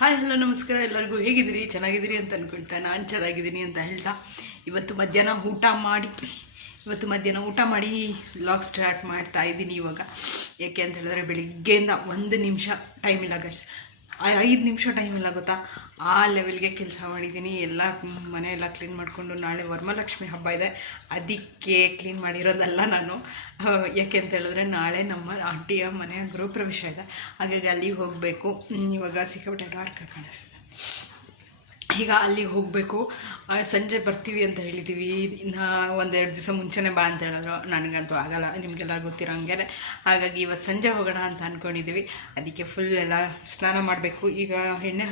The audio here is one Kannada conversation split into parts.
ಹಾಯ್ ಹಲೋ ನಮಸ್ಕಾರ ಎಲ್ಲರಿಗೂ. ಹೇಗಿದ್ದೀರಿ? ಚೆನ್ನಾಗಿದ್ದೀರಿ ಅಂತ ಅಂದ್ಕೊಳ್ತಾ ನಾನು ಚೆನ್ನಾಗಿದ್ದೀನಿ ಅಂತ ಹೇಳ್ತಾ ಇವತ್ತು ಮಧ್ಯಾಹ್ನ ಊಟ ಮಾಡಿ ಲಾಗ್ ಸ್ಟಾರ್ಟ್ ಮಾಡ್ತಾ ಇದ್ದೀನಿ ಇವಾಗ. ಯಾಕೆ ಅಂತ ಹೇಳಿದ್ರೆ ಬೆಳಿಗ್ಗೆಯಿಂದ 1 ನಿಮಿಷ ಟೈಮ್ ಇಲ್ಲ ಗೈಸ್, 5 ನಿಮಿಷ ಟೈಮ್ ಇಲ್ಲ ಗೊತ್ತಾ, ಆ ಲೆವೆಲ್ಗೆ ಕೆಲಸ ಮಾಡಿದ್ದೀನಿ. ಎಲ್ಲ ಮನೆಯೆಲ್ಲ ಕ್ಲೀನ್ ಮಾಡಿಕೊಂಡು ನಾಳೆ ವರಮಹಾಲಕ್ಷ್ಮಿ ಹಬ್ಬ ಇದೆ, ಅದಕ್ಕೆ ಕ್ಲೀನ್ ಮಾಡಿರೋದಲ್ಲ ನಾನು. ಯಾಕೆ ಅಂತ ಹೇಳಿದ್ರೆ ನಾಳೆ ನಮ್ಮ ಆಂಟಿಯ ಮನೆಯ ಗೃಹಪ್ರವೇಶ ಇದೆ, ಹಾಗಾಗಿ ಅಲ್ಲಿಗೆ ಹೋಗಬೇಕು. ಇವಾಗ ಸಿಕ್ಕಾಪಟ್ಟೆ ಡಾರ್ಕ್ ಕಾಣಿಸ್ತಿದೆ. ಈಗ ಅಲ್ಲಿಗೆ ಹೋಗಬೇಕು. ಸಂಜೆ ಬರ್ತೀವಿ ಅಂತ ಹೇಳಿದ್ದೀವಿ. ಇನ್ನು 1-2 ದಿವಸ ಮುಂಚೆನೇ ಬಾ ಅಂತ ಹೇಳಿದ್ರು. ನನಗಂತೂ ಆಗಲ್ಲ, ನಿಮಗೆಲ್ಲ ಗೊತ್ತಿರೋ ಹಂಗೆ. ಹಾಗಾಗಿ ಇವತ್ತು ಸಂಜೆ ಹೋಗೋಣ ಅಂತ ಅಂದ್ಕೊಂಡಿದ್ದೀವಿ. ಅದಕ್ಕೆ ಫುಲ್ ಎಲ್ಲ ಸ್ನಾನ ಮಾಡಬೇಕು. ಈಗ ಎಣ್ಣೆ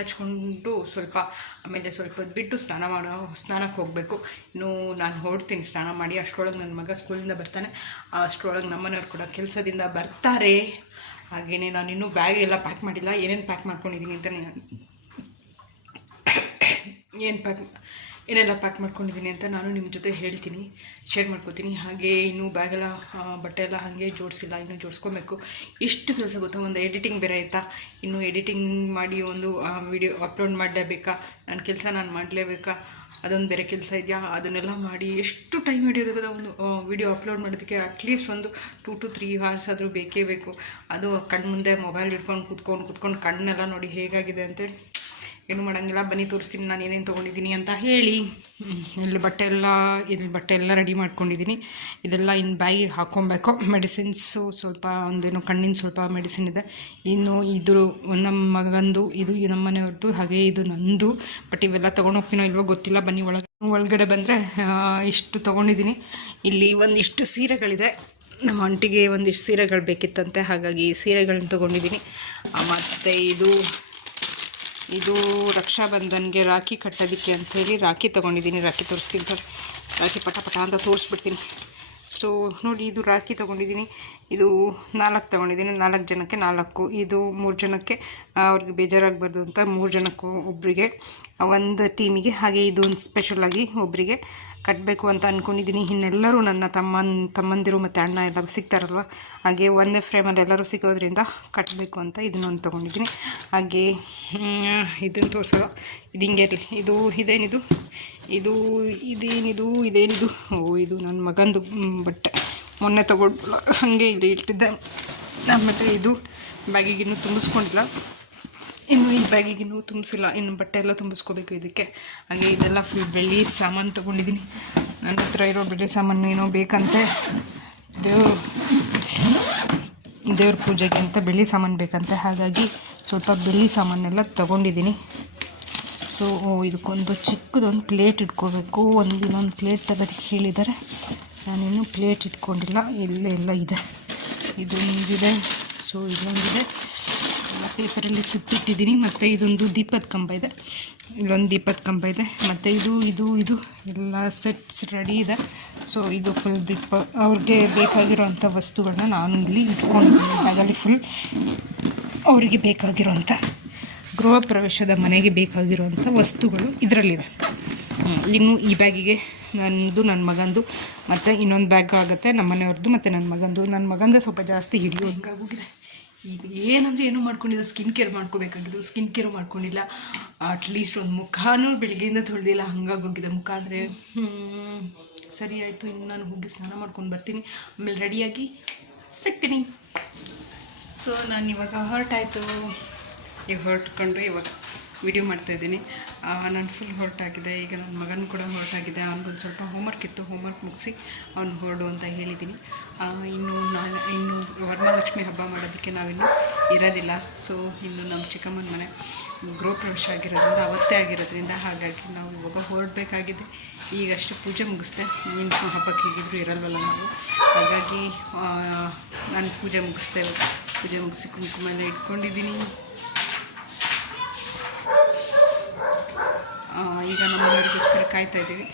ಹಚ್ಕೊಂಡು ಸ್ವಲ್ಪ ಆಮೇಲೆ ಸ್ವಲ್ಪ ಹೊತ್ತು ಬಿಟ್ಟು ಸ್ನಾನಕ್ಕೆ ಹೋಗಬೇಕು. ಇನ್ನು ನಾನು ಹೊರಡ್ತೀನಿ ಸ್ನಾನ ಮಾಡಿ. ಅಷ್ಟರೊಳಗೆ ನನ್ನ ಮಗ ಸ್ಕೂಲಿಂದ ಬರ್ತಾನೆ, ಅಷ್ಟರೊಳಗೆ ನಮ್ಮನೆಯವ್ರು ಕೂಡ ಕೆಲಸದಿಂದ ಬರ್ತಾರೆ. ಹಾಗೆಯೇ ನಾನು ಇನ್ನೂ ಬ್ಯಾಗ್ ಎಲ್ಲ ಪ್ಯಾಕ್ ಮಾಡಿಲ್ಲ. ಏನೇನು ಪ್ಯಾಕ್ ಮಾಡ್ಕೊಂಡಿದ್ದೀನಿ ಅಂತ ಏನೆಲ್ಲ ಪ್ಯಾಕ್ ಮಾಡ್ಕೊಂಡಿದ್ದೀನಿ ಅಂತ ನಾನು ನಿಮ್ಮ ಜೊತೆ ಹೇಳ್ತೀನಿ, ಶೇರ್ ಮಾಡ್ಕೊತೀನಿ. ಹಾಗೆ ಇನ್ನೂ ಬ್ಯಾಗೆಲ್ಲ ಬಟ್ಟೆ ಎಲ್ಲ ಹಾಗೆ ಜೋಡಿಸಿಲ್ಲ, ಇನ್ನೂ ಜೋಡಿಸ್ಕೊಬೇಕು. ಎಷ್ಟು ಕೆಲಸ ಗೊತ್ತಾ, ಒಂದು ಎಡಿಟಿಂಗ್ ಬೇರೆ ಆಯಿತಾ, ಇನ್ನು ಎಡಿಟಿಂಗ್ ಮಾಡಿ ಒಂದು ವಿಡಿಯೋ ಅಪ್ಲೋಡ್ ಮಾಡಲೇಬೇಕಾ, ನನ್ನ ಕೆಲಸ ನಾನು ಮಾಡಲೇಬೇಕಾ, ಅದೊಂದು ಬೇರೆ ಕೆಲಸ ಇದೆಯಾ, ಅದನ್ನೆಲ್ಲ ಮಾಡಿ ಎಷ್ಟು ಟೈಮ್ ಹಿಡಿಯೋದು. ಒಂದು ವಿಡಿಯೋ ಅಪ್ಲೋಡ್ ಮಾಡೋದಕ್ಕೆ ಅಟ್ಲೀಸ್ಟ್ ಒಂದು 2 to 3 hours ಆದರೂ ಬೇಕೇ ಬೇಕು. ಅದು ಕಣ್ಣು ಮುಂದೆ ಮೊಬೈಲ್ ಹಿಡ್ಕೊಂಡು ಕೂತ್ಕೊಂಡು ಕಣ್ಣೆಲ್ಲ ನೋಡಿ ಹೇಗಾಗಿದೆ ಅಂತೇಳಿ ಏನು ಮಾಡೋಂಗಿಲ್ಲ. ಬನ್ನಿ ತೋರಿಸ್ತೀನಿ ನಾನು ಏನೇನು ತೊಗೊಂಡಿದ್ದೀನಿ ಅಂತ ಹೇಳಿ. ಇಲ್ಲಿ ಬಟ್ಟೆ ಎಲ್ಲ ರೆಡಿ ಮಾಡ್ಕೊಂಡಿದ್ದೀನಿ. ಇದೆಲ್ಲ ಇನ್ನು ಬ್ಯಾಗಿಗೆ ಹಾಕ್ಕೊಬೇಕು. ಮೆಡಿಸಿನ್ಸು ಸ್ವಲ್ಪ ಒಂದೇನು ಕಣ್ಣಿನ ಸ್ವಲ್ಪ ಮೆಡಿಸಿನ್ ಇದೆ. ಇನ್ನು ಇದು ನಮ್ಮ ಮಗಂದು, ಇದು ನಮ್ಮ ಮನೆಯವ್ರದ್ದು, ಹಾಗೆ ಇದು ನಂದು. ಬಟ್ ಇವೆಲ್ಲ ತೊಗೊಂಡು ಹೋಗ್ತೀನೋ ಇಲ್ವೋ ಗೊತ್ತಿಲ್ಲ. ಬನ್ನಿ ಒಳಗಡೆ ಬಂದರೆ ಇಷ್ಟು ತೊಗೊಂಡಿದ್ದೀನಿ. ಇಲ್ಲಿ ಒಂದಿಷ್ಟು ಸೀರೆಗಳಿದೆ. ನಮ್ಮ ಆಂಟಿಗೆ ಒಂದಿಷ್ಟು ಸೀರೆಗಳು ಬೇಕಿತ್ತಂತೆ, ಹಾಗಾಗಿ ಸೀರೆಗಳನ್ನ ತೊಗೊಂಡಿದ್ದೀನಿ. ಮತ್ತು ಇದು ರಕ್ಷಾಬಂಧನ್ಗೆ ರಾಖಿ ಕಟ್ಟೋದಕ್ಕೆ ಅಂಥೇಳಿ ರಾಖಿ ತೊಗೊಂಡಿದ್ದೀನಿ. ರಾಖಿ ತೋರಿಸ್ತೀನಿ, ರಾಖಿ ಪಟ ಅಂತ ತೋರಿಸ್ಬಿಡ್ತೀನಿ. ಸೊ ನೋಡಿ, ಇದು ರಾಖಿ ತೊಗೊಂಡಿದ್ದೀನಿ. ಇದು 4 ತೊಗೊಂಡಿದ್ದೀನಿ. 4 ಜನಕ್ಕೆ 4. ಇದು 3 ಜನಕ್ಕೆ ಅವ್ರಿಗೆ ಬೇಜಾರಾಗಬಾರ್ದು ಅಂತ 3 ಜನಕ್ಕೂ ಒಬ್ಬರಿಗೆ ಒಂದು ಟೀಮಿಗೆ. ಹಾಗೆ ಇದು ಸ್ಪೆಷಲಾಗಿ ಒಬ್ಬರಿಗೆ ಕಟ್ಟಬೇಕು ಅಂತ ಅಂದ್ಕೊಂಡಿದ್ದೀನಿ. ಇನ್ನೆಲ್ಲರೂ ನನ್ನ ತಮ್ಮಂದಿರು ಮತ್ತು ಅಣ್ಣ ಎಲ್ಲ ಸಿಗ್ತಾರಲ್ವ, ಹಾಗೆ ಒಂದೇ ಫ್ರೇಮಲ್ಲಿ ಎಲ್ಲರೂ ಸಿಗೋದ್ರಿಂದ ಕಟ್ಟಬೇಕು ಅಂತ ಇದನ್ನೊಂದು ತೊಗೊಂಡಿದ್ದೀನಿ. ಹಾಗೆ ಇದನ್ನು ತೋರಿಸೋದು, ಇದು ಹಿಂಗೆ ಇರಲಿ. ಇದೇನಿದು ಇದು ನನ್ನ ಮಗಂದು ಬಟ್ಟೆ, ಮೊನ್ನೆ ತೊಗೊಂಡು ಹಾಗೆ ಇಲ್ಲಿ ಇಟ್ಟಿದ್ದೆ. ಆಮೇಲೆ ಇದು ಬ್ಯಾಗಿಗೆ ಇನ್ನೂ ತುಂಬಿಸ್ಕೊಂಡಿಲ್ಲ, ಇನ್ನು ಈ ಬ್ಯಾಗಿಗೆ ಇನ್ನೂ ತುಂಬಿಸಿಲ್ಲ, ಇನ್ನು ಬಟ್ಟೆ ಎಲ್ಲ ತುಂಬಿಸ್ಕೋಬೇಕು ಇದಕ್ಕೆ. ಹಾಗೆ ಇದೆಲ್ಲ ಫುಲ್ ಬೆಳ್ಳಿ ಸಾಮಾನು ತೊಗೊಂಡಿದ್ದೀನಿ. ನನ್ನ ಹತ್ರ ಇರೋ ಬೆಳ್ಳಿ ಸಾಮಾನು ಏನೋ ಬೇಕಂತೆ, ದೇವ್ರ ಪೂಜೆಗೆ ಅಂತ ಬೆಳ್ಳಿ ಸಾಮಾನು ಬೇಕಂತೆ, ಹಾಗಾಗಿ ಸ್ವಲ್ಪ ಬೆಳ್ಳಿ ಸಾಮಾನೆಲ್ಲ ತೊಗೊಂಡಿದ್ದೀನಿ. ಸೊ ಇದಕ್ಕೊಂದು ಚಿಕ್ಕದೊಂದು ಪ್ಲೇಟ್ ಇಟ್ಕೋಬೇಕು. ಇನ್ನೊಂದು ಪ್ಲೇಟ್ ತಗೋದಕ್ಕೆ ಹೇಳಿದ್ದಾರೆ, ನಾನಿನ್ನೂ ಪ್ಲೇಟ್ ಇಟ್ಕೊಂಡಿಲ್ಲ. ಎಲ್ಲ ಇದೆ, ಇದೊಂದಿದೆ, ಸೊ ಇದೊಂದಿದೆ, ಎಲ್ಲ ಪೇಪರಲ್ಲಿ ಸುತ್ತಿಟ್ಟಿದ್ದೀನಿ. ಮತ್ತು ಇದೊಂದು ದೀಪದ ಕಂಬ ಇದೆ, ಇಲ್ಲೊಂದು ದೀಪದ ಕಂಬ ಇದೆ. ಮತ್ತು ಇದು ಎಲ್ಲ ಸೆಟ್ಸ್ ರೆಡಿ ಇದೆ. ಸೊ ಇದು ಫುಲ್ ದೀಪ, ಅವ್ರಿಗೆ ಬೇಕಾಗಿರೋವಂಥ ವಸ್ತುಗಳನ್ನ ನಾನು ಇಲ್ಲಿ ಇಟ್ಕೊಂಡಿದ್ದೀನಿ. ಬ್ಯಾಗಲ್ಲಿ ಫುಲ್ ಅವರಿಗೆ ಬೇಕಾಗಿರೋವಂಥ ಗೃಹ ಪ್ರವೇಶದ ಮನೆಗೆ ಬೇಕಾಗಿರುವಂಥ ವಸ್ತುಗಳು ಇದರಲ್ಲಿವೆ. ಇನ್ನು ಈ ಬ್ಯಾಗಿಗೆ ನನ್ನ ಮಗಂದು ಮತ್ತು ಇನ್ನೊಂದು ಬ್ಯಾಗ್ ಆಗುತ್ತೆ ನಮ್ಮ ಮನೆಯವ್ರದ್ದು ಮತ್ತು ನನ್ನ ಮಗಂದು ಸ್ವಲ್ಪ ಜಾಸ್ತಿ ಹಿಡಿಯೋ ಹಿಂಗಾಗೋಗಿದೆ. ಈಗ ಏನೂ ಮಾಡ್ಕೊಂಡಿಲ್ಲ, ಸ್ಕಿನ್ ಕೇರ್ ಮಾಡ್ಕೋಬೇಕಾಗಿದ್ದು, ಸ್ಕಿನ್ ಕೇರು ಮಾಡ್ಕೊಂಡಿಲ್ಲ. ಅಟ್ಲೀಸ್ಟ್ ಒಂದು ಮುಖನೂ ಬೆಳಗ್ಗೆಯಿಂದ ತೊಳೆದಿಲ್ಲ, ಹಂಗಾಗೋಗಿದೆ ಮುಖ. ಅಂದರೆ ಸರಿ ಆಯಿತು, ಇನ್ನು ನಾನು ಹೋಗಿ ಸ್ನಾನ ಮಾಡ್ಕೊಂಡು ಬರ್ತೀನಿ, ಆಮೇಲೆ ರೆಡಿಯಾಗಿ ಸಿಗ್ತೀನಿ. ಸೊ ನಾನು ಇವಾಗ ಹೊರಟಾಯಿತು. ಈಗ ಹೊರಟ್ಕೊಂಡ್ರೆ ಇವಾಗ ವಿಡಿಯೋ ಮಾಡ್ತಾಯಿದ್ದೀನಿ. ನಾನು ಫುಲ್ ಹೊರಟಾಗಿದೆ. ಈಗ ನನ್ನ ಮಗನೂ ಕೂಡ ಹೊರಟಾಗಿದೆ. ಅವ್ನಿಗೊಂದು ಸ್ವಲ್ಪ ಹೋಮ್ವರ್ಕ್ ಇತ್ತು, ಹೋಮ್ವರ್ಕ್ ಮುಗಿಸಿ ಅವ್ನು ಹೊರಡು ಅಂತ ಹೇಳಿದ್ದೀನಿ. ಇನ್ನು ವರಮಹಾಲಕ್ಷ್ಮಿ ಹಬ್ಬ ಮಾಡೋದಕ್ಕೆ ನಾವಿನ್ನೂ ಇರೋದಿಲ್ಲ. ಸೊ ಇನ್ನು ನಮ್ಮ ಚಿಕ್ಕಮ್ಮನ ಮನೆ ಗೃಹಪ್ರವೇಶ ಆಗಿರೋದ್ರಿಂದ ಅವತ್ತೇ ಆಗಿರೋದ್ರಿಂದ ಹಾಗಾಗಿ ನಾವು ಇವಾಗ ಹೊರಡಬೇಕಾಗಿದೆ. ಈಗಷ್ಟೇ ಪೂಜೆ ಮುಗಿಸ್ದೆ. ಇನ್ನು ಹಬ್ಬಕ್ಕೆ ಹೇಗಿದ್ರು ಇರಲ್ವಲ್ಲ ನಾವು, ಹಾಗಾಗಿ ನಾನು ಪೂಜೆ ಮುಗಿಸಿ ಕುಂಕುಮ ಎಲ್ಲ ಇಟ್ಕೊಂಡಿದ್ದೀನಿ. ಈಗ ನಮ್ಮ ಮನೆಯವರಿಗೋಸ್ಕರ ಕಾಯ್ತಾಯಿದ್ದೀವಿ.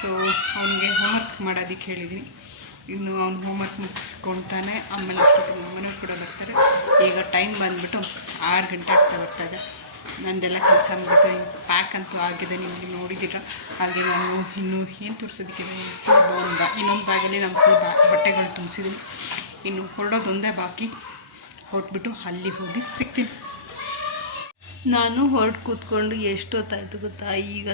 ಸೊ ಅವನಿಗೆ ಹೋಮ್ವರ್ಕ್ ಮಾಡೋದಕ್ಕೆ ಹೇಳಿದ್ದೀನಿ. ಇನ್ನು ಅವ್ನು ಹೋಮ್ವರ್ಕ್ ಮುಗಿಸ್ಕೊಳ್ತಾನೆ, ಆಮೇಲೆ ಅಷ್ಟೊತ್ತಿಗೆ ನಮ್ಮ ಮನೆಯವ್ರು ಕೂಡ ಬರ್ತಾರೆ. ಈಗ ಟೈಮ್ ಬಂದುಬಿಟ್ಟು 6 ಗಂಟೆ ಬರ್ತಾಯಿದೆ. ನಂದೆಲ್ಲ ಕೆಲಸ ಮುಗಿತು. ಪ್ಯಾಕ್ ಅಂತೂ ಆಗಿದೆ, ನಿಮಗೆ ನೋಡಿದ್ದೀರ. ಹಾಗೆ ನಾನು ಇನ್ನೂ ಏನು ತೋರಿಸೋದಕ್ಕಿದೆ, ಫುಲ್ ಇನ್ನೊಂದು ಬ್ಯಾಗಲ್ಲಿ ನಾನು ಫುಲ್ ಬಟ್ಟೆಗಳು ತುಂಬಿಸಿದ್ದೀನಿ. ಇನ್ನು ಹೊರಡೋದೊಂದೇ ಬಾಕಿ. ಹೊರಟ್ಬಿಟ್ಟು ಅಲ್ಲಿ ಹೋಗಿ ಸಿಗ್ತೀನಿ. ನಾನು ಹೊರಟು ಕೂತ್ಕೊಂಡು ಎಷ್ಟೊತ್ತಾಯಿತು ಗೊತ್ತಾ? ಈಗ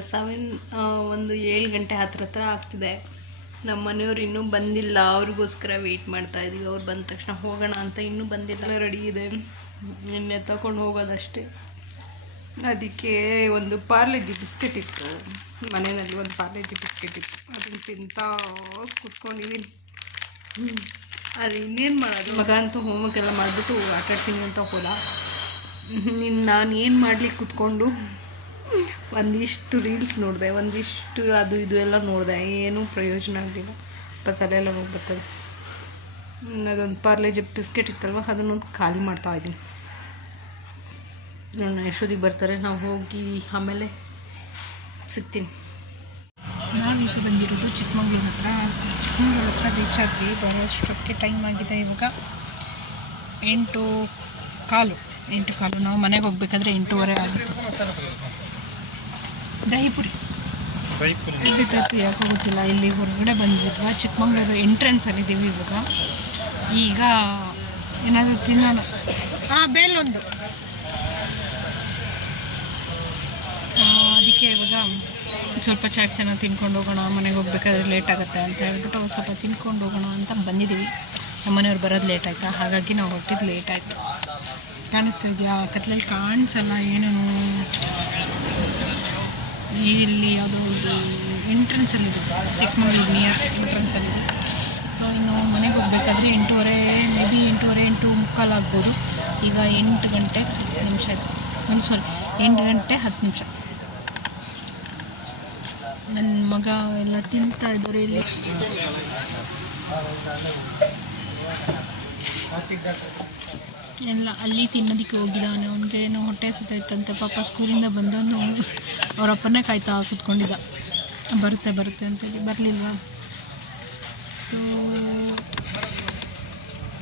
7 ಗಂಟೆ ಹತ್ರ ಆಗ್ತಿದೆ. ನಮ್ಮ ಮನೆಯವ್ರು ಇನ್ನೂ ಬಂದಿಲ್ಲ, ಅವ್ರಿಗೋಸ್ಕರ ವೆಯ್ಟ್ ಮಾಡ್ತಾಯಿದ್ದೀವಿ. ಅವ್ರು ಬಂದ ತಕ್ಷಣ ಹೋಗೋಣ ಅಂತ. ಇನ್ನೂ ಬಂದಿಲ್ಲ, ರೆಡಿ ಇದೆ, ನಿನ್ನೆ ತಗೊಂಡು ಹೋಗೋದಷ್ಟೇ. ಅದಕ್ಕೆ ಒಂದು ಪಾರ್ಲೆಜಿ ಬಿಸ್ಕೆಟ್ ಇತ್ತು ಮನೆಯಲ್ಲಿ, ಒಂದು ಪಾರ್ಲೆಜಿ ಬಿಸ್ಕೆಟ್ ಇತ್ತು, ಅದನ್ನು ತಿಂತಾ ಕೂತ್ಕೊಂಡಿದ್ದೀನಿ. ಅದು ಇನ್ನೇನು ಮಾಡೋದು, ಮಗ ಅಂತೂ ಹೋಮ್ವರ್ಕ್ ಎಲ್ಲ ಮಾಡಿಬಿಟ್ಟು ಆಟಾಡ್ತೀನಿ ಅಂತ ಹೋದ. ನಾನು ಏನು ಮಾಡ್ಲಿಕ್ಕೆ ಕೂತ್ಕೊಂಡು ಒಂದಿಷ್ಟು ರೀಲ್ಸ್ ನೋಡಿದೆ, ಒಂದಿಷ್ಟು ಅದು ಇದು ಎಲ್ಲ ನೋಡಿದೆ. ಏನೂ ಪ್ರಯೋಜನ ಆಗಲಿಲ್ಲ, ತಲೆ ಎಲ್ಲ ಹೋಗಿ ಬರ್ತದೆ. ಅದೊಂದು ಪಾರ್ಲೆಜಿ ಬಿಸ್ಕೆಟ್ ಇತ್ತಲ್ವ, ಅದನ್ನೊಂದು ಖಾಲಿ ಮಾಡ್ತಾಯಿದ್ದೀನಿ. ನಾನು ಎಷ್ಟೊತ್ತಿಗೆ ಬರ್ತಾರೆ, ನಾವು ಹೋಗಿ ಆಮೇಲೆ ಸಿಗ್ತೀನಿ. ನಾವೀಗ ಬಂದಿರೋದು ಚಿಕ್ಕಮಂಗ್ಳೂರು ಹತ್ರ ರೀಚ್ ಆದ್ವಿ. ಬರೋಷ್ಟೊತ್ತಿಗೆ ಟೈಮ್ ಆಗಿದೆ ಇವಾಗ 8:15. ನಾವು ಮನೆಗೆ ಹೋಗ್ಬೇಕಾದ್ರೆ 8:15 ಆಗಿತ್ತು. ದಹಿಪುರಿ ಯಾಕೆ ಗೊತ್ತಿಲ್ಲ. ಇಲ್ಲಿ ಹೊರಗಡೆ ಬಂದಿದ್ವಾ, ಚಿಕ್ಕಮಂಗ್ಳೂರು ಎಂಟ್ರೆನ್ಸಲ್ಲಿದ್ದೀವಿ ಇವಾಗ. ಈಗ ಏನಾದರೂ ತಿನ್ನೋಣ. ಬೇಲೊಂದು ಅದಕ್ಕೆ ಇವಾಗ ಸ್ವಲ್ಪ ಚಾಟ್ಸ್ ಏನೋ ತಿನ್ಕೊಂಡು ಹೋಗೋಣ, ಮನೆಗೆ ಹೋಗ್ಬೇಕಾದ್ರೆ ಲೇಟ್ ಆಗುತ್ತೆ ಅಂತ ಹೇಳ್ಬಿಟ್ಟು ಸ್ವಲ್ಪ ತಿನ್ಕೊಂಡು ಹೋಗೋಣ ಅಂತ ಬಂದಿದ್ದೀವಿ. ನಮ್ಮ ಮನೆಯವ್ರು ಬರೋದು ಲೇಟ್ ಆಯಿತಾ, ಹಾಗಾಗಿ ನಾವು ಹೊರಟಿದ್ದು ಲೇಟ್ ಆಯಿತು. ಕಾಣಿಸ್ತಿದೆಯಾ? ಕತ್ಲಲ್ಲಿ ಕಾಣಿಸಲ್ಲ ಏನೇನು. ಇಲ್ಲಿ ಯಾವುದೋ ಒಂದು ಎಂಟ್ರೆನ್ಸಲ್ಲಿದೆ, ಚಿಕ್ಕಮಗಳೂರು ನಿಯರ್ ಎಂಟ್ರೆನ್ಸಲ್ಲಿದೆ. ಸೊ ಇನ್ನು ಮನೆಗೆ ಹೋಗ್ಬೇಕಾದ್ರೆ 8:15, ಮೇ ಬಿ 8:15, 8:45 ಆಗ್ಬೋದು. ಈಗ 8 ಗಂಟೆ 10 ನಿಮಿಷ ಇದೆ. 8 ಗಂಟೆ 10 ನಿಮಿಷ. ನನ್ನ ಮಗ ಎಲ್ಲ ತಿಂತಾ ಇದ್ದಾರೆ ಇಲ್ಲಿ. ಎಲ್ಲ ಅಲ್ಲಿ ತಿನ್ನೋದಕ್ಕೆ ಹೋಗಿದ್ದಾನೆ. ಅವನಿಗೆ ಏನೋ ಹೊಟ್ಟೆ ಹಸಿತೈತಂತೆ. ಪಾಪ ಸ್ಕೂಲಿಂದ ಬಂದವನು ಅವ್ರ ಅಪ್ಪನೇ ಕಾಯ್ತಾ ಕೂತ್ಕೊಂಡಿದ್ದ, ಬರುತ್ತೆ ಅಂತೇಳಿ. ಬರಲಿಲ್ವಾ? ಸೊ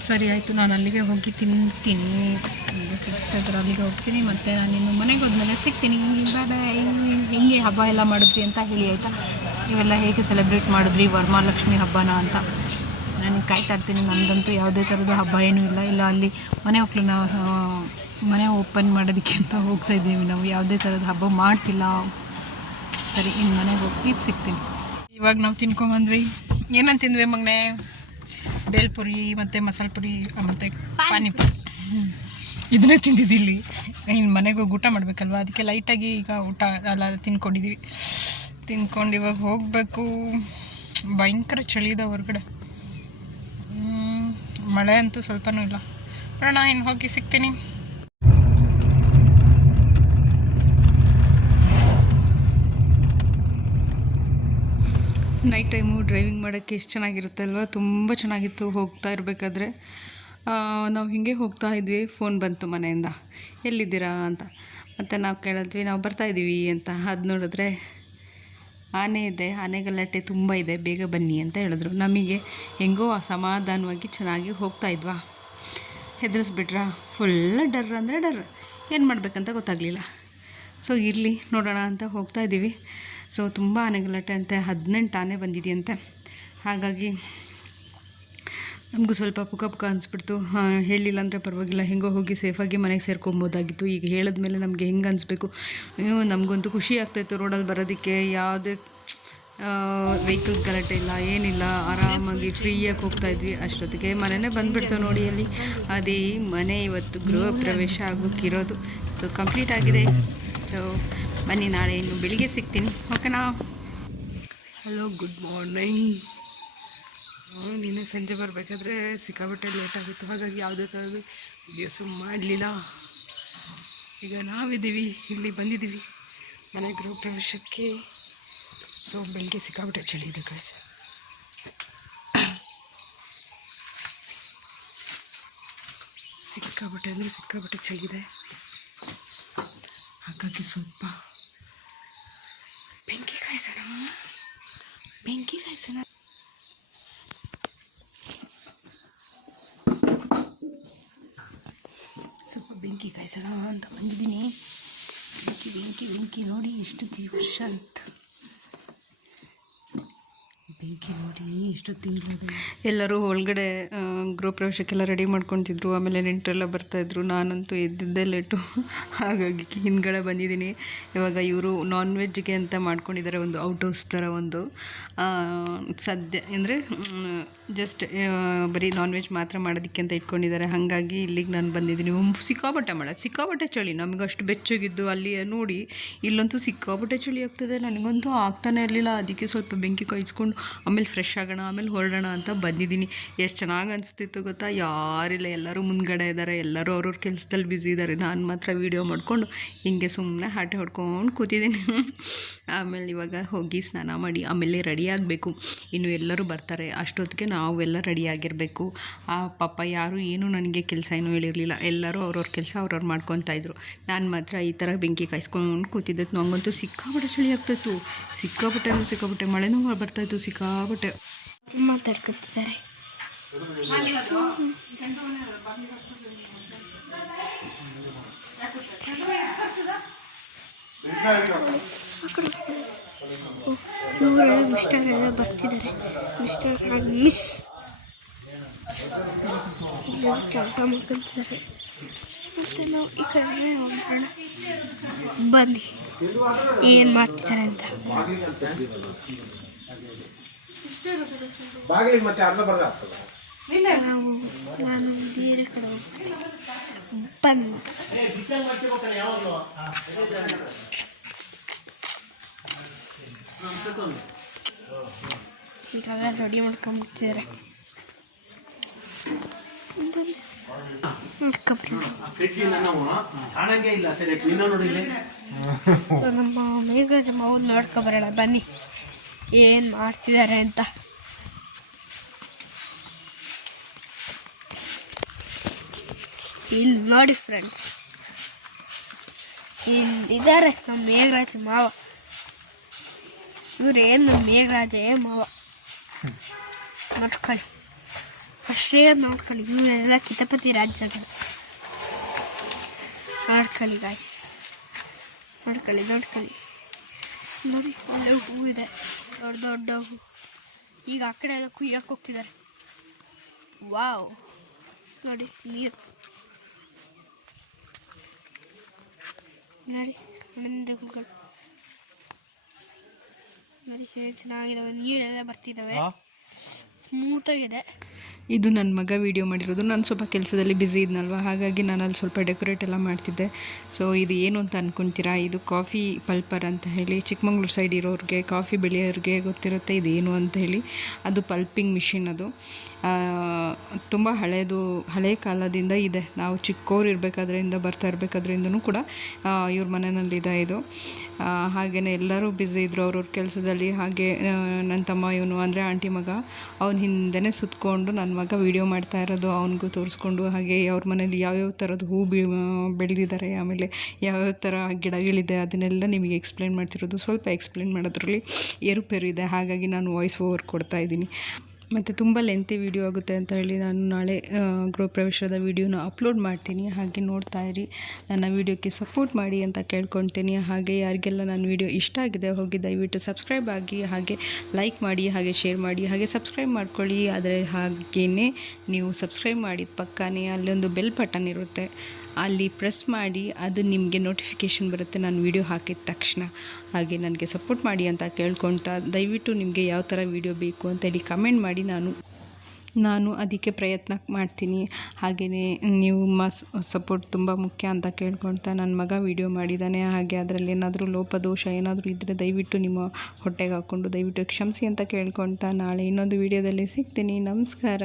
ಸರಿ ಆಯಿತು, ನಾನು ಅಲ್ಲಿಗೆ ಹೋಗಿ ತಿಂತೀನಿ. ಅಲ್ಲಿಗೆ ಹೋಗ್ತೀನಿ, ಮತ್ತು ನಾನು ಇನ್ನು ಮನೆಗೆ ಹೋದ್ಮೇಲೆ ಸಿಗ್ತೀನಿ. ಬಾಯ್. ಹೆಂಗೆ ಹಬ್ಬ ಎಲ್ಲ ಮಾಡಿದ್ರಿ ಅಂತ ಹೇಳಿ ಆಯಿತಾ? ಇವೆಲ್ಲ ಹೇಗೆ ಸೆಲೆಬ್ರೇಟ್ ಮಾಡಿದ್ರಿ ವರಮಹಾಲಕ್ಷ್ಮಿ ಹಬ್ಬನ ಅಂತ ನಾನು ಕಾಯ್ತಾ ಇರ್ತೀನಿ. ನಮ್ಮದಂತೂ ಯಾವುದೇ ಥರದ ಹಬ್ಬ ಏನೂ ಇಲ್ಲ. ಅಲ್ಲಿ ಮನೆ ಓಪನ್ ಮಾಡೋದಕ್ಕೆ ಅಂತ ಹೋಗ್ತಾಯಿದ್ದೀವಿ. ನಾವು ಯಾವುದೇ ಥರದ ಹಬ್ಬ ಮಾಡ್ತಿಲ್ಲ. ಸರಿ, ಇನ್ನು ಮನೆಗೆ ಹೋಗಿ ಸಿಗ್ತೀನಿ. ಇವಾಗ ನಾವು ತಿನ್ಕೊಂಬಂದ್ವಿ. ಏನಂತ ತಿಂದ್ವಿ ಮಗನೇ? ಬೇಲ್ಪುರಿ ಮತ್ತು ಮಸಾಲೆ ಪುರಿ ಮತ್ತು ಪಾನಿಪುರಿ. ಇದನ್ನೇ ತಿಂದಿದ್ದಿಲ್ಲಿ. ಇನ್ನು ಮನೆಗೆ ಹೋಗಿ ಊಟ ಮಾಡಬೇಕಲ್ವ, ಅದಕ್ಕೆ ಲೈಟಾಗಿ ಈಗ ಊಟ ಎಲ್ಲ ತಿನ್ಕೊಂಡಿದ್ದೀವಿ. ತಿನ್ಕೊಂಡು ಇವಾಗ ಹೋಗಬೇಕು. ಭಯಂಕರ ಚಳಿ ಇದೆ ಹೊರಗಡೆ. ಮಳೆ ಅಂತೂ ಸ್ವಲ್ಪನೂ ಇಲ್ಲ. ನೋಡೋಣ, ಇನ್ನು ಹೋಗಿ ಸಿಗ್ತೀನಿ. ನೈಟ್ ಟೈಮು ಡ್ರೈವಿಂಗ್ ಮಾಡೋಕ್ಕೆ ಎಷ್ಟು ಚೆನ್ನಾಗಿರುತ್ತೆ ಅಲ್ವಾ? ತುಂಬ ಚೆನ್ನಾಗಿತ್ತು. ಹೋಗ್ತಾ ಇರಬೇಕಾದ್ರೆ ನಾವು ಹೀಗೆ ಹೋಗ್ತಾ ಇದ್ವಿ, ಫೋನ್ ಬಂತು ಮನೆಯಿಂದ, ಎಲ್ಲಿದ್ದೀರಾ ಅಂತ. ಮತ್ತು ನಾವು ಕೇಳಿದ್ವಿ, ನಾವು ಬರ್ತಾಯಿದ್ದೀವಿ ಅಂತ. ಅದು ನೋಡಿದ್ರೆ ಆನೆ ಇದೆ, ಆನೆ ಗಲಾಟೆ ತುಂಬ ಇದೆ, ಬೇಗ ಬನ್ನಿ ಅಂತ ಹೇಳಿದ್ರು. ನಮಗೆ ಹೆಂಗೋ ಅಸಮಾಧಾನವಾಗಿ ಚೆನ್ನಾಗಿ ಹೋಗ್ತಾಯಿದ್ವಾ, ಹೆದರಿಸ್ಬಿಟ್ರಾ. ಫುಲ್ ಡರ್ ಅಂದರೆ ಡರ್, ಏನು ಮಾಡಬೇಕಂತ ಗೊತ್ತಾಗಲಿಲ್ಲ. ಸೊ ಇರಲಿ ನೋಡೋಣ ಅಂತ ಹೋಗ್ತಾಯಿದ್ದೀವಿ. ಸೊ ತುಂಬ ಆನೆ ಗಲಾಟೆ ಅಂತೆ, 18 ಆನೆ ಬಂದಿದೆಯಂತೆ. ಹಾಗಾಗಿ ನಮಗೂ ಸ್ವಲ್ಪ ಪುಕ್ಕ ಅನಿಸ್ಬಿಡ್ತು. ಹೇಳಿಲ್ಲ ಅಂದರೆ ಪರವಾಗಿಲ್ಲ, ಹೆಂಗೋ ಹೋಗಿ ಸೇಫಾಗಿ ಮನೆಗೆ ಸೇರ್ಕೊಬೋದಾಗಿತ್ತು. ಈಗ ಹೇಳಿದ್ಮೇಲೆ ನಮಗೆ ಹೆಂಗೆ ಅನಿಸ್ಬೇಕು? ನಮಗಂತೂ ಖುಷಿ ಆಗ್ತಾಯಿತ್ತು ರೋಡಲ್ಲಿ ಬರೋದಕ್ಕೆ. ಯಾವುದೇ ವೆಹಿಕಲ್ ಗಲಾಟೆ ಇಲ್ಲ, ಏನಿಲ್ಲ, ಆರಾಮಾಗಿ ಫ್ರೀಯಾಗಿ ಹೋಗ್ತಾಯಿದ್ವಿ. ಅಷ್ಟೊತ್ತಿಗೆ ಮನೆಯೇ ಬಂದುಬಿಡ್ತು ನೋಡಿ. ಅಲ್ಲಿ ಅದೇ ಮನೆ ಇವತ್ತು ಗೃಹ ಪ್ರವೇಶ ಆಗೋಕ್ಕಿರೋದು. ಸೊ ಕಂಪ್ಲೀಟ್ ಆಗಿದೆ. ಸೊ ಬನ್ನಿ, ನಾಳೆ ಇನ್ನು ಬೆಳಿಗ್ಗೆ ಸಿಗ್ತೀನಿ, ಓಕೆನಾ? Hello, good morning. ನಿನ್ನೆ ಸಂಜೆ ಬರಬೇಕಾದ್ರೆ ಸಿಕ್ಕಾಬಟ್ಟೆ ಲೇಟ್ ಆಗಿತ್ತು, ಹಾಗಾಗಿ ಯಾವುದೇ ಥರದ್ದು ವಿಡಿಯೋಸು ಮಾಡಲಿಲ್ಲ. ಈಗ ನಾವಿದ್ದೀವಿ, ಇಲ್ಲಿ ಬಂದಿದ್ದೀವಿ ಮನೆ ಗೃಹ ಪ್ರವೇಶಕ್ಕೆ. ಸೊ ಬೆಳಿಗ್ಗೆ ಸಿಕ್ಕಾಬಟ್ಟೆ ಚಳಿ ಇದೆ ಗೈಸ್. ಸಿಕ್ಕಾಬಟ್ಟೆ ಅಂದರೆ ಸಿಕ್ಕಾಬಟ್ಟೆ ಚಳಿ ಇದೆ. ಹಾಗಾಗಿ ಸ್ವಲ್ಪ ಬೆಂಕಿ ಕಾಯಿಸೋಣ. ಸ್ವಲ್ಪ ಬೆಂಕಿ ಕಾಯಿಸೋಣ ಅಂತ ಬಂದಿದ್ದೀನಿ. ಬೆಂಕಿ ನೋಡಿ ಎಷ್ಟು ವರ್ಷ ಆಯಿತು. ಬೆಂಕಿ ನೋಡಿ ಎಷ್ಟು ತಿಂಗಳು ಎಲ್ಲರೂ ಒಳಗಡೆ ಗೃಹ ಪ್ರವೇಶಕ್ಕೆಲ್ಲ ರೆಡಿ ಮಾಡ್ಕೊತಿದ್ರು. ಆಮೇಲೆ ನೆಂಟರೆಲ್ಲ ಬರ್ತಾಯಿದ್ರು. ನಾನಂತೂ ಎದ್ದಿದ್ದೇ ಲೇಟು, ಹಾಗಾಗಿ ಹಿಂದ್ಗಡೆ ಬಂದಿದ್ದೀನಿ. ಇವಾಗ ಇವರು ನಾನ್ ವೆಜ್ಗೆ ಅಂತ ಮಾಡ್ಕೊಂಡಿದ್ದಾರೆ, ಒಂದು ಔಟ್ ಹೌಸ್ ಥರ ಒಂದು ಸದ್ಯ ಅಂದರೆ ಜಸ್ಟ್ ಬರೀ ನಾನ್ ವೆಜ್ ಮಾತ್ರ ಮಾಡೋದಕ್ಕೆ ಅಂತ ಇಟ್ಕೊಂಡಿದ್ದಾರೆ. ಹಾಗಾಗಿ ಇಲ್ಲಿಗೆ ನಾನು ಬಂದಿದ್ದೀನಿ. ಸಿಕ್ಕಾಪಟ್ಟೆ ಚಳಿ, ನಮಗೆ ಅಷ್ಟು ಬೆಚ್ಚಗಿದ್ದು ಅಲ್ಲಿ ನೋಡಿ ಇಲ್ಲಂತೂ ಸಿಕ್ಕಾಪಟ್ಟೆ ಚಳಿ ಆಗ್ತದೆ. ನನಗಂತೂ ಆಗ್ತಾನೆ ಇರಲಿಲ್ಲ. ಅದಕ್ಕೆ ಸ್ವಲ್ಪ ಬೆಂಕಿ ಕಾಯಿಸ್ಕೊಂಡು ಆಮೇಲೆ ಫ್ರೆಶ್ ಆಗೋಣ, ಆಮೇಲೆ ಹೊರಡೋಣ ಅಂತ ಬಂದಿದ್ದೀನಿ. ಎಷ್ಟು ಚೆನ್ನಾಗಿ ಅನಿಸ್ತಿತ್ತು ಗೊತ್ತಾ. ಯಾರಿಲ್ಲ, ಎಲ್ಲರೂ ಮುಂದ್ಗಡೆ ಇದ್ದಾರೆ, ಎಲ್ಲರೂ ಅವ್ರವ್ರ ಕೆಲಸದಲ್ಲಿ ಬ್ಯುಸಿ ಇದ್ದಾರೆ. ನಾನು ಮಾತ್ರ ವೀಡಿಯೋ ಮಾಡಿಕೊಂಡು ಹಿಂಗೆ ಸುಮ್ಮನೆ ಹಾಟೆ ಹೊಡ್ಕೊಂಡು ಕೂತಿದ್ದೀನಿ. ಆಮೇಲೆ ಇವಾಗ ಹೋಗಿ ಸ್ನಾನ ಮಾಡಿ ಆಮೇಲೆ ರೆಡಿ ಆಗಬೇಕು. ಇನ್ನು ಎಲ್ಲರೂ ಬರ್ತಾರೆ, ಅಷ್ಟೊತ್ತಿಗೆ ನಾವೆಲ್ಲ ರೆಡಿ ಆಗಿರಬೇಕು. ಪಾಪ ಯಾರು ಏನು ನನಗೆ ಕೆಲಸ ಏನೂ ಹೇಳಿರಲಿಲ್ಲ. ಎಲ್ಲರೂ ಅವ್ರವ್ರ ಕೆಲಸ ಅವ್ರವ್ರು ಮಾಡ್ಕೊತಾ ಇದ್ರು. ನಾನು ಮಾತ್ರ ಈ ಥರ ಬೆಂಕಿ ಕಾಯಿಸ್ಕೊಂಡು ಕೂತಿದ್ದೆ. ನನಗಂತೂ ಸಿಕ್ಕಾಪಟ್ಟೆ ಚಳಿ ಆಗ್ತಾಯಿತ್ತು, ಸಿಕ್ಕಾಪಟ್ಟೆ ಮಳೆನೂ ಬರ್ತಾಯಿತ್ತು, ಸಿಕ್ಕಾಪಟ್ಟೆ ಮಾತಾಡ್ಕೊತಿದ್ದಾರೆ. ಇವರೆಲ್ಲ ಮಿಸ್ಟರ್ ಎಲ್ಲ ಬರ್ತಿದ್ದಾರೆ. ಮಿಸ್ಟರ್ ಮಿಸ್ ಕೆಲಸ ಮಾಡ್ಕೊತಿದ್ದಾರೆ. ಮತ್ತು ನಾವು ಈ ಕಡೆ ಹೋಗೋಣ ಬನ್ನಿ ಏನು ಮಾಡ್ತಿದ್ದಾರೆ ಅಂತ. ನಾನು ಬೇರೆ ಕಡೆ ಹೋಗ್ತೀನಿ ಬನ್ನಿ. ಈಗೆಲ್ಲ ರೆಡಿ ಮಾಡ್ಕೊಂಡ್ಬಿಟ್ಟಿದ್ದಾರೆ. ನಮ್ಮ ಮೇಘರಾಜ ಮಾವು ನೋಡ್ಕೊಬರೋಣ ಬನ್ನಿ ಏನು ಮಾಡ್ತಿದ್ದಾರೆ ಅಂತ. ಇಲ್ಲಿ ನೋಡಿ ಫ್ರೆಂಡ್ಸ್, ಇಲ್ಲಿದ್ದಾರೆ ನಮ್ಮ ಮೇಘರಾಜ ಮಾವ. ಇವ್ರೇನು ನಮ್ಮ ಮೇಘರಾಜ ಮಾವ ನೋಡ್ಕೊಳ್ಳಿ, ಅಷ್ಟೇ ನೋಡ್ಕೊಳ್ಳಿ. ಇವರೆಲ್ಲ ಕಿತಪತಿ ರಾಜ್ಯಗಳು ನೋಡ್ಕೊಳ್ಳಿ ಗಾಯ್ಸ್, ನೋಡ್ಕೊಳ್ಳಿ ನೋಡಿ. ಒಳ್ಳೆ ಹೂ ಇದೆ, ದೊಡ್ಡ ಹೂ. ಈಗ ಆ ಕಡೆ ಎಲ್ಲ ಕುಯ್ಯಕ್ಕೆ ಹೋಗ್ತಿದ್ದಾರೆ. ವಾವ್, ನೋಡಿ ನೀರು ನೋಡಿ, ಆನಂದ ಹೂಗಳು ನೋಡಿ ಹೇಗೆ ಚೆನ್ನಾಗಿದ್ದಾವೆ. ನೀರೆಲ್ಲ ಬರ್ತಿದ್ದಾವೆ, ಸ್ಮೂತಾಗಿದೆ. ಇದು ನನ್ನ ಮಗ ವೀಡಿಯೋ ಮಾಡಿರೋದು. ನಾನು ಸ್ವಲ್ಪ ಕೆಲಸದಲ್ಲಿ ಬ್ಯುಸಿ ಇದ್ನಲ್ವ, ಹಾಗಾಗಿ ನಾನು ಅಲ್ಲಿ ಸ್ವಲ್ಪ ಡೆಕೋರೇಟ್ ಎಲ್ಲ ಮಾಡ್ತಿದ್ದೆ. ಸೊ ಇದು ಏನು ಅಂತ ಅಂದ್ಕೊತೀರಾ, ಇದು ಕಾಫಿ ಪಲ್ಪರ್ ಅಂತ ಹೇಳಿ ಚಿಕ್ಕಮಂಗ್ಳೂರು ಸೈಡ್ ಇರೋರಿಗೆ, ಕಾಫಿ ಬೆಳೆಯೋರಿಗೆ ಗೊತ್ತಿರುತ್ತೆ ಇದೇನು ಅಂತ ಹೇಳಿ. ಅದು ಪಲ್ಪಿಂಗ್ ಮಿಷಿನ್. ಅದು ತುಂಬ ಹಳೆಯ ಕಾಲದಿಂದ ಇದೆ. ನಾವು ಚಿಕ್ಕವ್ರು ಇರಬೇಕಾದ್ರಿಂದ ಬರ್ತಾ ಇರಬೇಕಾದ್ರಿಂದನೂ ಕೂಡ ಇವ್ರ ಮನೆಯಲ್ಲಿದೆ ಇದು. ಹಾಗೆಯೇ ಎಲ್ಲರೂ ಬ್ಯುಸಿ ಇದ್ದರು ಅವ್ರವ್ರ ಕೆಲಸದಲ್ಲಿ. ಹಾಗೆ ನನ್ನ ತಮ್ಮ ಇವನು ಅಂದರೆ ಆಂಟಿ ಮಗ, ಅವ್ನ ಹಿಂದೆನೇ ಸುತ್ತಕೊಂಡು ನನ್ನ ಮಗ ವೀಡಿಯೋ ಮಾಡ್ತಾ ಇರೋದು, ಅವನಿಗೂ ತೋರಿಸ್ಕೊಂಡು. ಹಾಗೆ ಅವ್ರ ಮನೇಲಿ ಯಾವ್ಯಾವ ಥರದ್ದು ಹೂ ಬೆಳೆದಿದ್ದಾರೆ, ಆಮೇಲೆ ಯಾವ್ಯಾವ ಥರ ಗಿಡಗಳಿದೆ ಅದನ್ನೆಲ್ಲ ನಿಮಗೆ ಎಕ್ಸ್ಪ್ಲೇನ್ ಮಾಡ್ತಿರೋದು. ಸ್ವಲ್ಪ ಎಕ್ಸ್ಪ್ಲೇನ್ ಮಾಡೋದ್ರಲ್ಲಿ ಏರುಪೇರು ಇದೆ, ಹಾಗಾಗಿ ನಾನು ವಾಯ್ಸ್ ಓವರ್ ಕೊಡ್ತಾಯಿದ್ದೀನಿ. ಮತ್ತು ತುಂಬ ಲೆಂತಿ ವೀಡಿಯೋ ಆಗುತ್ತೆ ಅಂತ ಹೇಳಿ ನಾನು ನಾಳೆ ಗೃಹ ಪ್ರವೇಶದ ವೀಡಿಯೋನ ಅಪ್ಲೋಡ್ ಮಾಡ್ತೀನಿ. ಹಾಗೆ ನೋಡ್ತಾ ಇರಿ, ನನ್ನ ವೀಡಿಯೋಕ್ಕೆ ಸಪೋರ್ಟ್ ಮಾಡಿ ಅಂತ ಕೇಳ್ಕೊಳ್ತೀನಿ. ಹಾಗೆ ಯಾರಿಗೆಲ್ಲ ನನ್ನ ವೀಡಿಯೋ ಇಷ್ಟ ಆಗಿದೆ ಹೋಗಿ ದಯವಿಟ್ಟು ಸಬ್ಸ್ಕ್ರೈಬ್ ಆಗಿ, ಹಾಗೆ ಲೈಕ್ ಮಾಡಿ, ಹಾಗೆ ಶೇರ್ ಮಾಡಿ, ಹಾಗೆ ಸಬ್ಸ್ಕ್ರೈಬ್ ಮಾಡ್ಕೊಳ್ಳಿ. ಆದರೆ ಹಾಗೆಯೇ ನೀವು ಸಬ್ಸ್ಕ್ರೈಬ್ ಮಾಡಿದ ಪಕ್ಕನೇ ಅಲ್ಲೊಂದು ಬೆಲ್ ಬಟನ್ ಇರುತ್ತೆ, ಅಲ್ಲಿ ಪ್ರೆಸ್ ಮಾಡಿ, ಅದು ನಿಮಗೆ ನೋಟಿಫಿಕೇಷನ್ ಬರುತ್ತೆ ನಾನು ವೀಡಿಯೋ ಹಾಕಿದ ತಕ್ಷಣ. ಹಾಗೆ ನನಗೆ ಸಪೋರ್ಟ್ ಮಾಡಿ ಅಂತ ಕೇಳ್ಕೊಳ್ತಾ, ದಯವಿಟ್ಟು ನಿಮಗೆ ಯಾವ ಥರ ವೀಡಿಯೋ ಬೇಕು ಅಂತೇಳಿ ಕಮೆಂಟ್ ಮಾಡಿ, ನಾನು ಅದಕ್ಕೆ ಪ್ರಯತ್ನ ಮಾಡ್ತೀನಿ. ಹಾಗೆಯೇ ನಿಮ್ಮ ಸಪೋರ್ಟ್ ತುಂಬ ಮುಖ್ಯ ಅಂತ ಕೇಳ್ಕೊಳ್ತಾ, ನನ್ನ ಮಗ ವೀಡಿಯೋ ಮಾಡಿದ್ದಾನೆ. ಹಾಗೆ ಅದರಲ್ಲಿ ಏನಾದರೂ ಲೋಪದೋಷ ಏನಾದರೂ ಇದ್ದರೆ ದಯವಿಟ್ಟು ನಿಮ್ಮ ಹೊಟ್ಟೆಗೆ ಹಾಕ್ಕೊಂಡು ದಯವಿಟ್ಟು ಕ್ಷಮಿಸಿ ಅಂತ ಕೇಳ್ಕೊಳ್ತಾ, ನಾಳೆ ಇನ್ನೊಂದು ವೀಡಿಯೋದಲ್ಲಿ ಸಿಗ್ತೀನಿ. ನಮಸ್ಕಾರ.